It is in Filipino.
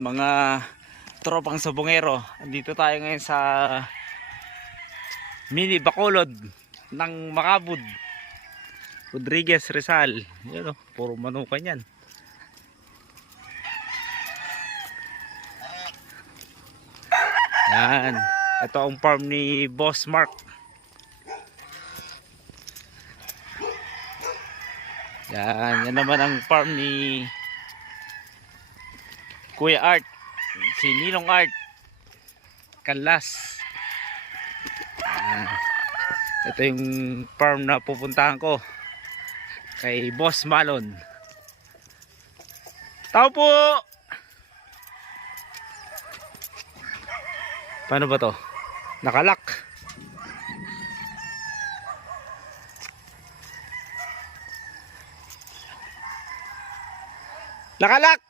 Mga tropang sabongero, andito tayo ngayon sa mini Bacolod ng Makabud, Rodriguez, Rizal. Yan o, puro manukan yan. Yan, ito ang farm ni Boss Mark. Yan naman ang farm ni Kuya Art, si Ninong Art Canlas. Ito yung farm na pupuntahan ko kay Boss Malon. Tao po! Paano ba to? Nakalak. Nakalak!